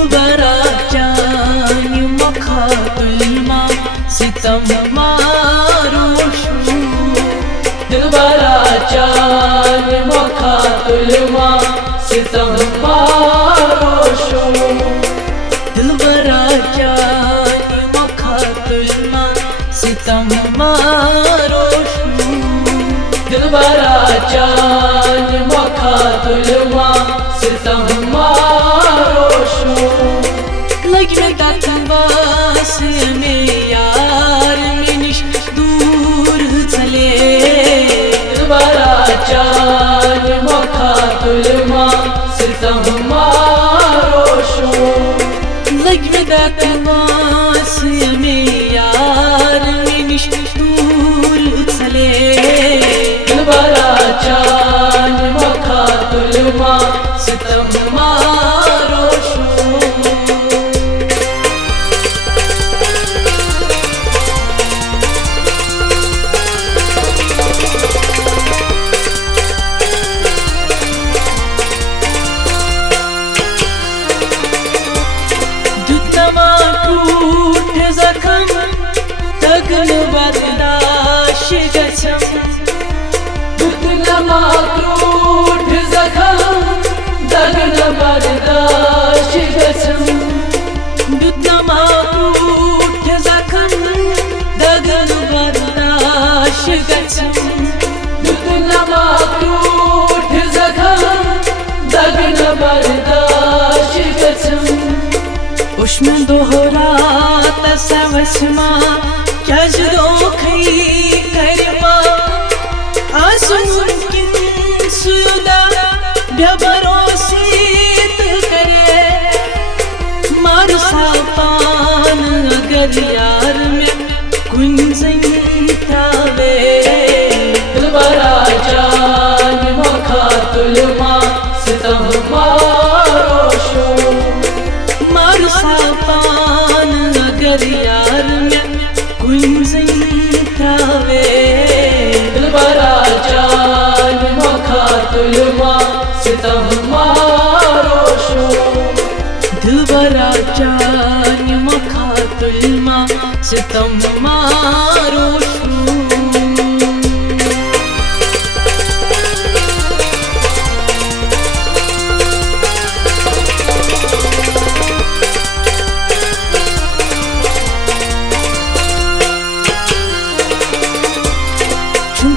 दिलबरा चानि मखातुलमा सितम मारोशु दिलबरा चानि मखातुलमा सितम मारोशु दिलबरा चानि मखातुलमा सितम मारोशु दिलबरा चानि मखातुलमा सितम मारोशु लग में तकवास में यार में निश दूर चले दिलबरा चानि मखातुलमा सितम मारोशु लग में तकवास में यार में निश दूर चले दिलबरा चानि मखातुलमा सितम मारोशु दुतमा टूट जखम तगन बर्दाश्त गछम दुतमा टूट जखम तगन बर्दाश्त गछम दुतमा टूट जखम तगन बर्दाश्त गछम दुतमा टूट जखम तगन बर्दाश्त गछम उष्म दोहरा तसवसमा जजदो खई करमा आसमुमकिन सुदा भरोसित करे मारसा पान अगर यार में कुंजन तावे दिलबरा चानि मखातुलमा सितम मारोशु मारसा पान अगर यार में कुंजन तावे दिलबरा चानि मखातुलमा सितम मारोशु दिलबरा चानि मखातुलमा सितम मारोशु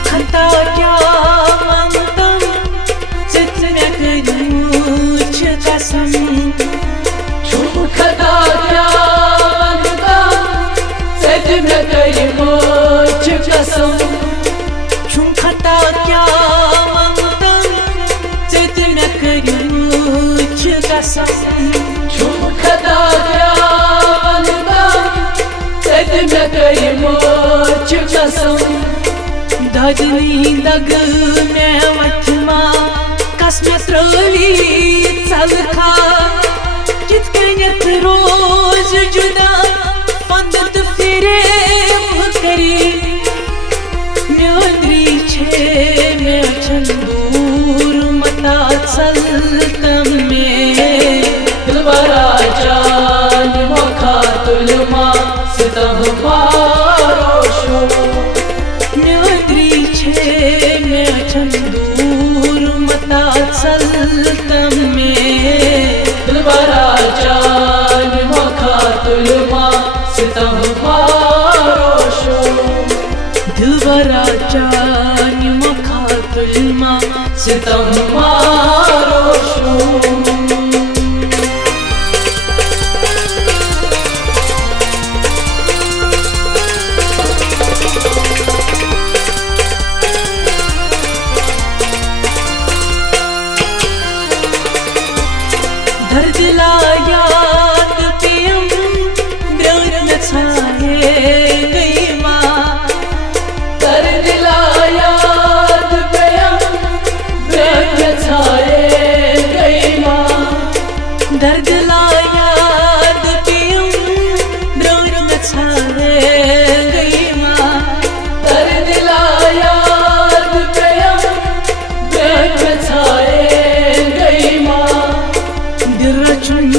खता क्या मंतम जित में करूच कसम छुम खता क्या मंतम जित में करूच कसम छुम खता क्या मंतम जित में करूच कसम छुम खता क्या मंतम जित में करूच कसम दजनी लग में वचमा कसम त्रवी चलखा जित कन्यत रोज जुदा पंदत फिरे करी म्योंद्री छे में चंदूर मता चलतम में दिलबरा चानि मखातुलमा सितम मारोशु में चंदूर मता चलतम में दिलबरा चानि मखातुलमा सितम मारोशु दिलबरा चानि मखातुलमा सितम मारोशु दर्द लायात पियम ब्रौर न छाए गई माँ दर्द लायात पियम ब्रौर न छाए गई माँ दर्द लायात पियम ब्रौर न छाए गई माँ दर्द लायात पियम ब्रौर न छाए गई माँ दिल चुन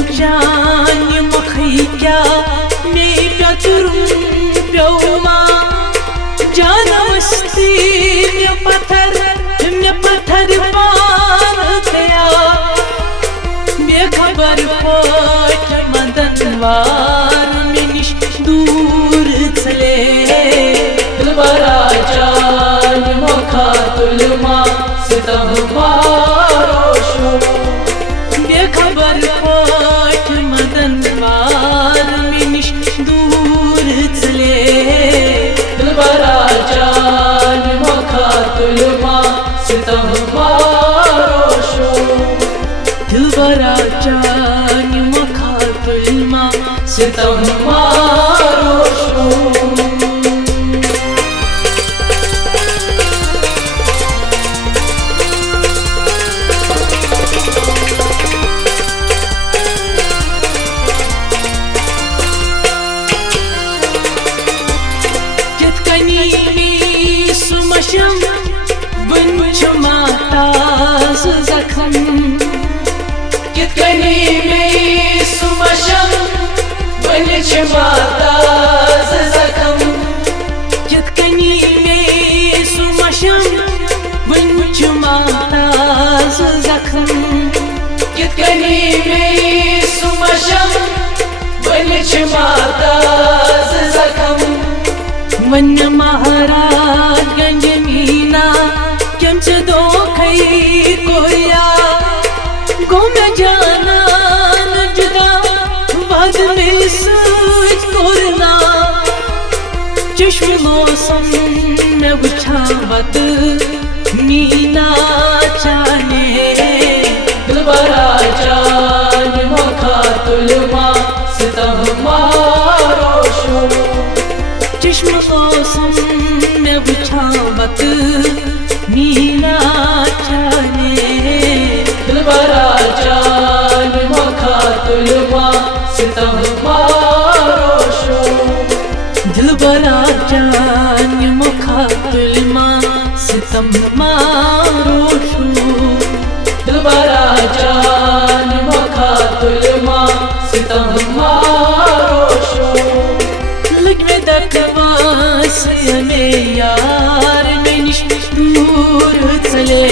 वार में निश दूर चले दिलबरा जान मोखा तुलमा सितम मारो शो बेखबर पाठ मदन वार में निश दूर चले दिलबरा जान मोखा तुलमा सितम मारो शो दिलबरा जान मोखा तुलमा सितम मारो शो माताज जखम कितकनी में सुमशम वंच माताज जखम कितकनी में सुमशम वंच माताज जखम वन महाराज गंज मीना कम से दो खई कोया गो में जाना न जुदा बाद में कोरना चश्म मौसम में बुझावत मीना चाहे दिलबरा जान मोखा तुलमा सितम मारो शो चश्म मौसम में बुझावत मीना चाहे दिलबरा जान मोखा तुलमा सितम मारो शो दिलबरा जान मोखा तुलमा सितम मारो शो दिलबरा जान मोखा तुलमा सितम मारो शो लगवे दकवास हमें यार में निश दूर चले